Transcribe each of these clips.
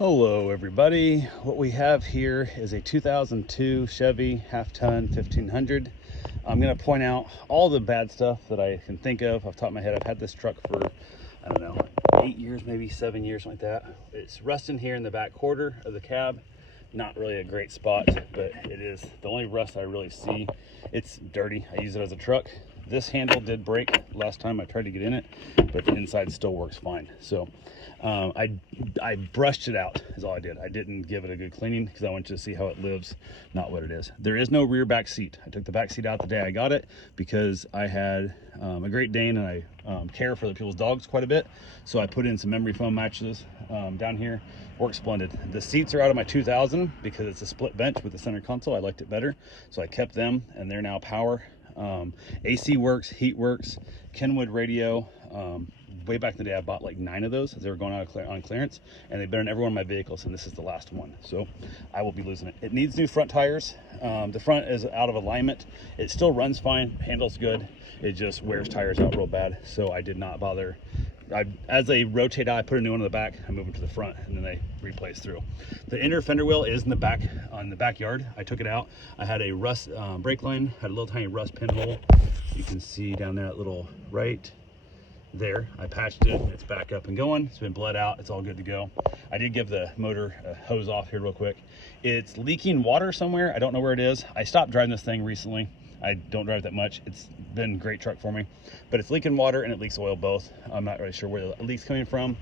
Hello everybody. What we have here is a 2002 Chevy half-ton 1500. I'm going to point out all the bad stuff that I can think of off the top of my head. I've had this truck for, I don't know, 8 years, maybe 7 years, something like that. It's rusting here in the back quarter of the cab. Not really a great spot, but it is the only rust I really see. It's dirty. I use it as a truck. This handle did break last time I tried to get in it, but the inside still works fine. So I brushed it out is all I did. I didn't give it a good cleaning because I wanted to see how it lives, not what it is. There is no rear back seat. I took the back seat out the day I got it because I had a Great Dane and I care for the people's dogs quite a bit. So I put in some memory foam matches down here. Works splendid. The seats are out of my 2000 because it's a split bench with the center console. I liked it better, so I kept them, and they're now power. AC works, heat works, Kenwood radio. Way back in the day, I bought like 9 of those as they were going out on clearance, and they've been in every one of my vehicles, and this is the last one. So I will be losing it. It needs new front tires. The front is out of alignment. It still runs fine, handles good. It just wears tires out real bad. So I did not bother. As they rotate out, I put a new one in the back, I move them to the front, and then they replace through. The inner fender wheel is in the back, on the backyard. I took it out. I had a rust brake line, had a little tiny rust pinhole. You can see down there, that little right there. I patched it, it's back up and going. It's been bled out, it's all good to go. I did give the motor a hose off here real quick. It's leaking water somewhere. I don't know where it is. I stopped driving this thing recently. I don't drive that much. It's been a great truck for me, but it's leaking water and it leaks oil both. I'm not really sure where the leak's coming from.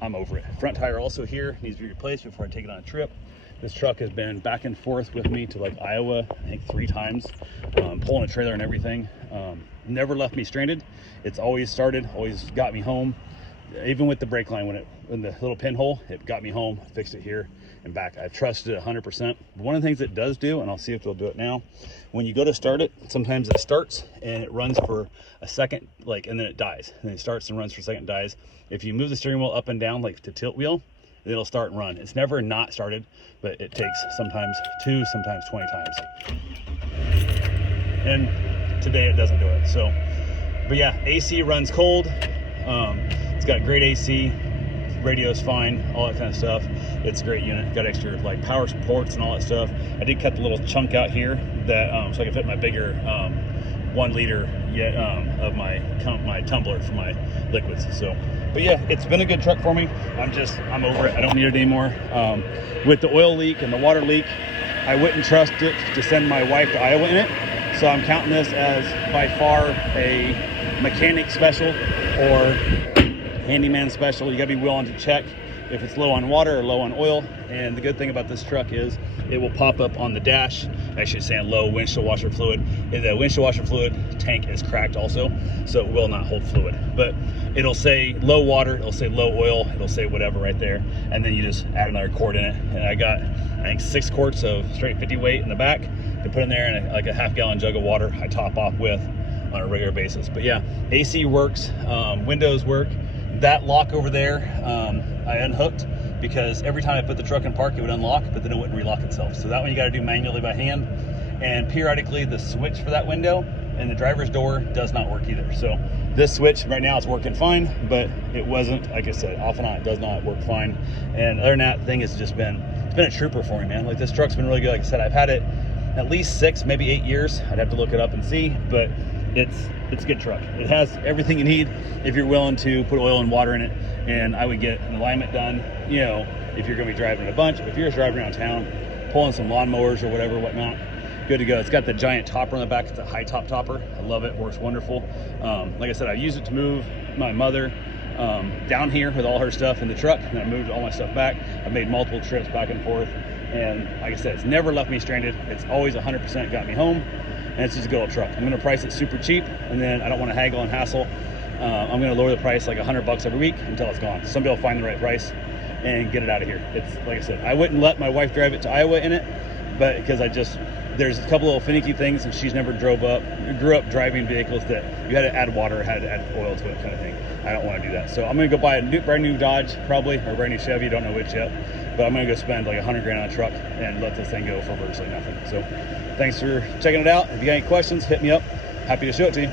I'm over it. Front tire also here needs to be replaced before I take it on a trip. This truck has been back and forth with me to like Iowa, I think 3 times, pulling a trailer and everything. Never left me stranded. It's always started, always got me home. Even with the brake line, when the little pinhole, it got me home, fixed it here and back. I've trusted it 100%. One of the things it does do, and I'll see if it'll do it now, when you go to start it, sometimes it starts and it runs for a second, and then it dies. And then it starts and runs for a second, dies. If you move the steering wheel up and down, like the tilt wheel, it'll start and run. It's never not started, but it takes sometimes 2, sometimes 20 times. And today it doesn't do it. So, but yeah, AC runs cold. It's got great AC, radio's fine, all that kind of stuff. It's a great unit. Got extra like power supports and all that stuff. I did cut the little chunk out here that so I can fit my bigger 1 liter of my tumbler for my liquids. So, but yeah, it's been a good truck for me. I'm over it. I don't need it anymore. With the oil leak and the water leak, I wouldn't trust it to send my wife to Iowa in it. So I'm counting this as by far a mechanic special or handyman special. You gotta be willing to check if it's low on water or low on oil. And the good thing about this truck is it will pop up on the dash. Actually, it's saying low windshield washer fluid. And the windshield washer fluid tank is cracked also, so it will not hold fluid. But it'll say low water, it'll say low oil, it'll say whatever right there. And then you just add another quart in it. And I got, I think, 6 quarts of straight 50 weight in the back to put in there, and like a half-gallon jug of water I top off with on a regular basis. But yeah, AC works, windows work. That lock over there, I unhooked because every time I put the truck in park, it would unlock, but then it wouldn't relock itself. So that one you got to do manually by hand. And periodically, the switch for that window and the driver's door does not work either. So this switch right now is working fine, but it wasn't, like I said, off and on, it does not work fine. And other than that, thing has just been, it's been a trooper for me, man. Like, this truck's been really good. Like I said, I've had it at least 6, maybe 8 years. I'd have to look it up and see, but it's a good truck. It has everything you need if you're willing to put oil and water in it. And I would get an alignment done, you know, if you're gonna be driving a bunch. But if you're just driving around town, pulling some lawnmowers or whatever, whatnot, good to go. It's got the giant topper on the back. It's a high top topper. I love it, works wonderful. Like I said, I used it to move my mother down here with all her stuff in the truck, and I moved all my stuff back. I've made multiple trips back and forth. And like I said, it's never left me stranded. It's always 100% got me home. And it's just a good old truck. I'm gonna price it super cheap, and then I don't wanna haggle and hassle. I'm gonna lower the price like $100 every week until it's gone. Somebody will find the right price and get it out of here. It's, like I said, I wouldn't let my wife drive it to Iowa in it, but because there's a couple little finicky things, and she's never grew up driving vehicles that you had to add water, had to add oil to it, kind of thing. I don't want to do that. So I'm gonna go buy a brand new Dodge, probably, or a brand new Chevy, don't know which yet. But I'm gonna go spend like 100 grand on a truck and let this thing go for virtually nothing. So thanks for checking it out. If you got any questions, hit me up. Happy to show it to you.